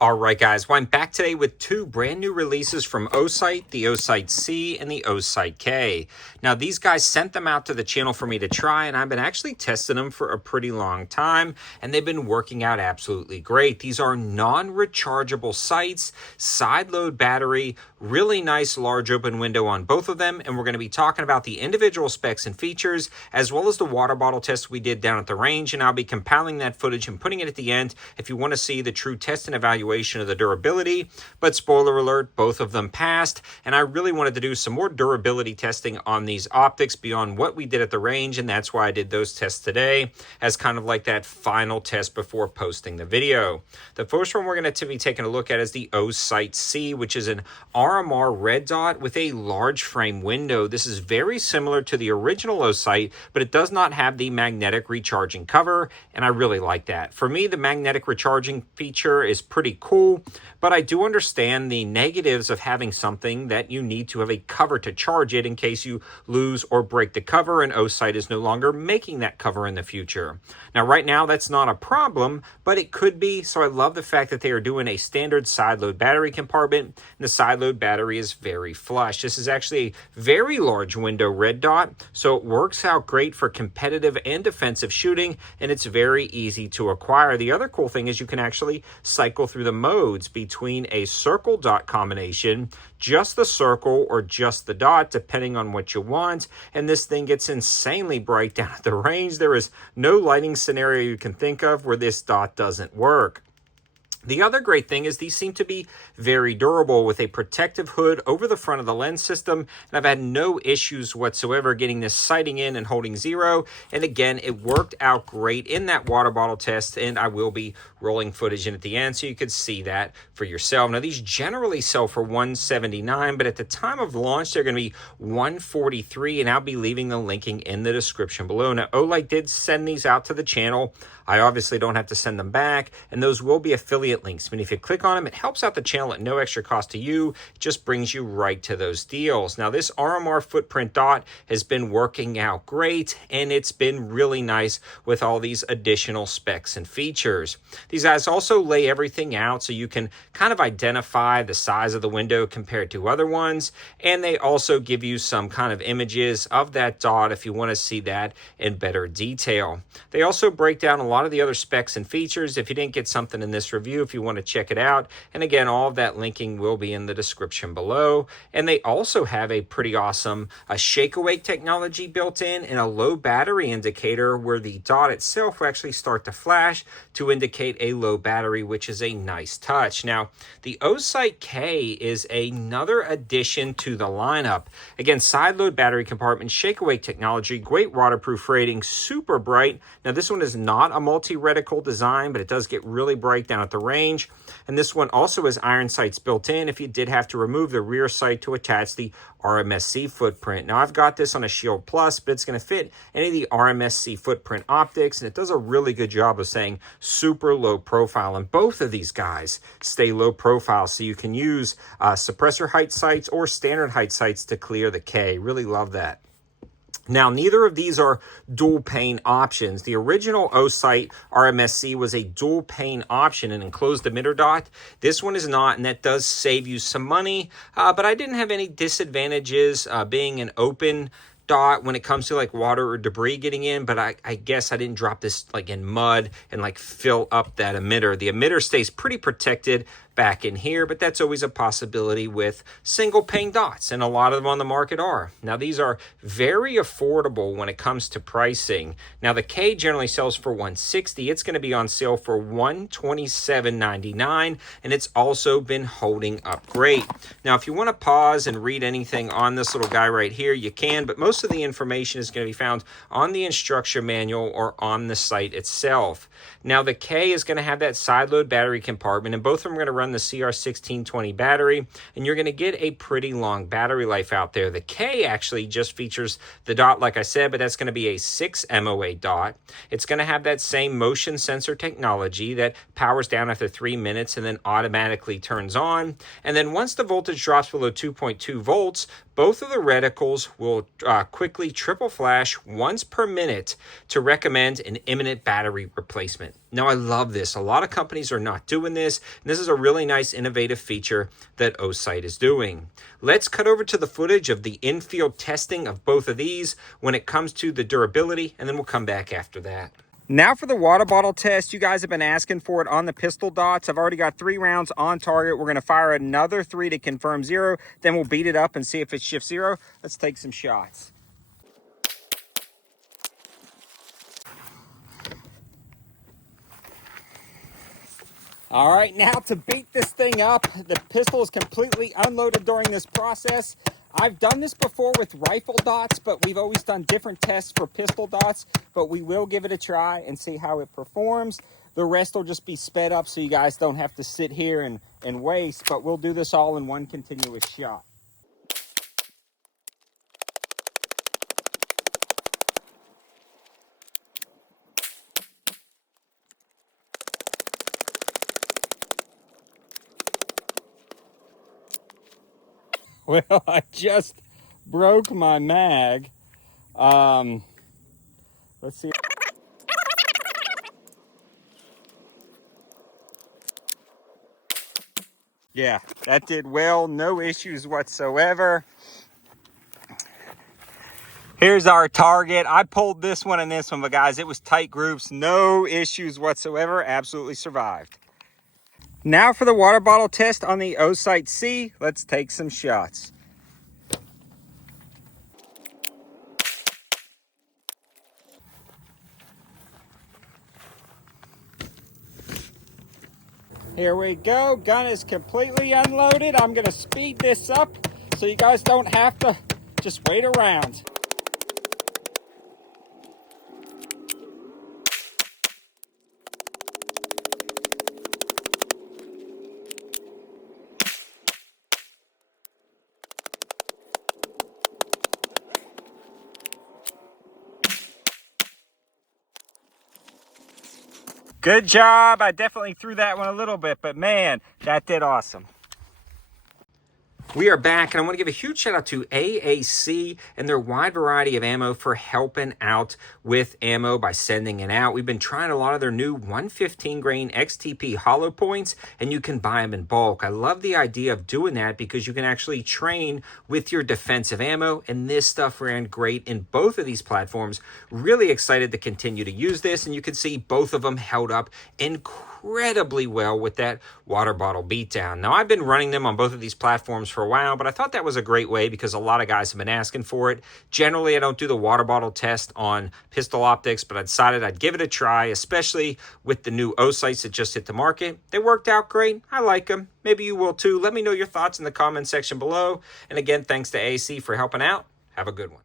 All right, guys. Well, I'm back today with two brand new releases from OSIGHT, the OSIGHT C and the OSIGHT K. Now, these guys sent them out to the channel for me to try, and I've been actually testing them for a pretty long time, and they've been working out absolutely great. These are non-rechargeable sights, side-load battery, really nice large open window on both of them, and we're going to be talking about the individual specs and features, as well as the water bottle test we did down at the range, and I'll be compiling that footage and putting it at the end if you want to see the true test and evaluation of the durability. But spoiler alert, both of them passed, and I really wanted to do some more durability testing on these optics beyond what we did at the range, and that's why I did those tests today as kind of like that final test before posting the video. The first one we're going to be taking a look at is the OSIGHT C, which is an RMR red dot with a large frame window. This is very similar to the original OSIGHT, but it does not have the magnetic recharging cover, and I really like that. For me, the magnetic recharging feature is pretty cool, but I do understand the negatives of having something that you need to have a cover to charge it in case you lose or break the cover, and OSIGHT is no longer making that cover in the future. Now, right now, that's not a problem, but it could be, so I love the fact that they are doing a standard side-load battery compartment, and the side-load battery is very flush. This is actually a very large window red dot, so it works out great for competitive and defensive shooting, and it's very easy to acquire. The other cool thing is you can actually cycle through the modes between a circle dot combination, just the circle or just the dot, depending on what you want, and this thing gets insanely bright down at the range. There is no lighting scenario you can think of where this dot doesn't work. The other great thing is these seem to be very durable with a protective hood over the front of the lens system, and I've had no issues whatsoever getting this sighting in and holding zero. And again, it worked out great in that water bottle test, and I will be rolling footage in at the end so you could see that for yourself. Now, these generally sell for $179, but at the time of launch, they're going to be $143, and I'll be leaving the linking in the description below. Now, OSIGHT did send these out to the channel. I obviously don't have to send them back, and those will be affiliate links. I mean, if you click on them, it helps out the channel at no extra cost to you. It just brings you right to those deals. Now, this RMR footprint dot has been working out great, and it's been really nice with all these additional specs and features. These guys also lay everything out so you can kind of identify the size of the window compared to other ones, and they also give you some kind of images of that dot if you want to see that in better detail. They also break down a lot of the other specs and features if you didn't get something in this review, if you want to check it out. And again, all of that linking will be in the description below. And they also have a pretty awesome shake awake technology built in and a low battery indicator where the dot itself will actually start to flash to indicate a low battery, which is a nice touch. Now, the OSIGHT K is another addition to the lineup. Again, side load battery compartment, shake awake technology, great waterproof rating, super bright. Now, this one is not a multi-reticle design, but it does get really bright down at the range. And this one also has iron sights built in if you did have to remove the rear sight to attach the RMSC footprint. Now, I've got this on a Shield Plus, but it's going to fit any of the RMSC footprint optics, and it does a really good job of saying super low profile. And both of these guys stay low profile, so you can use suppressor height sights or standard height sights to clear the K. Really love that. Now, neither of these are dual pane options. The original OSIGHT RMSC was a dual pane option, an enclosed emitter dot. This one is not, and that does save you some money, but I didn't have any disadvantages being an open dot when it comes to like water or debris getting in, but I guess I didn't drop this like in mud and like fill up that emitter. The emitter stays pretty protected back in here, but that's always a possibility with single pane dots, and a lot of them on the market are. Now, these are very affordable when it comes to pricing. Now, the K generally sells for $160. It's going to be on sale for $127.99, and it's also been holding up great. Now, if you want to pause and read anything on this little guy right here, you can, but most of the information is going to be found on the instruction manual or on the site itself. Now, the K is going to have that side load battery compartment, and both of them are going to run the CR1620 battery, and you're going to get a pretty long battery life out there. The K actually just features the dot, like I said, but that's going to be a 6 MOA dot. It's going to have that same motion sensor technology that powers down after 3 minutes and then automatically turns on. And then once the voltage drops below 2.2 volts, both of the reticles will quickly triple flash once per minute to recommend an imminent battery replacement. Now, I love this. A lot of companies are not doing this, and this is a really nice innovative feature that OSIGHT is doing. Let's cut over to the footage of the in-field testing of both of these when it comes to the durability, and then we'll come back after that. Now for the water bottle test. You guys have been asking for it on the pistol dots. I've already got 3 rounds on target. We're going to fire another 3 to confirm 0. Then we'll beat it up and see if it shifts 0. Let's take some shots. All right, now to beat this thing up, the pistol is completely unloaded during this process. I've done this before with rifle dots, but we've always done different tests for pistol dots, but we will give it a try and see how it performs. The rest will just be sped up so you guys don't have to sit here and waste, but we'll do this all in one continuous shot. Well, I just broke my mag. Let's see. Yeah, that did well. No issues whatsoever. Here's our target. I pulled this one and this one, but guys, it was tight groups. No issues whatsoever. Absolutely survived. Now for the water bottle test on the OSIGHT C. Let's take some shots. Here we go. Gun is completely unloaded. I'm going to speed this up so you guys don't have to just wait around. Good job. I definitely threw that one a little bit, but man, that did awesome. We are back, and I want to give a huge shout out to AAC and their wide variety of ammo for helping out with ammo by sending it out. We've been trying a lot of their new 115 grain XTP hollow points, and you can buy them in bulk. I love the idea of doing that because you can actually train with your defensive ammo, and this stuff ran great in both of these platforms. Really excited to continue to use this, and you can see both of them held up incredibly well with that water bottle beatdown. Now, I've been running them on both of these platforms for a while, but I thought that was a great way because a lot of guys have been asking for it. Generally, I don't do the water bottle test on pistol optics, but I decided I'd give it a try, especially with the new OSIGHTs that just hit the market. They worked out great. I like them. Maybe you will too. Let me know your thoughts in the comment section below. And again, thanks to AAC for helping out. Have a good one.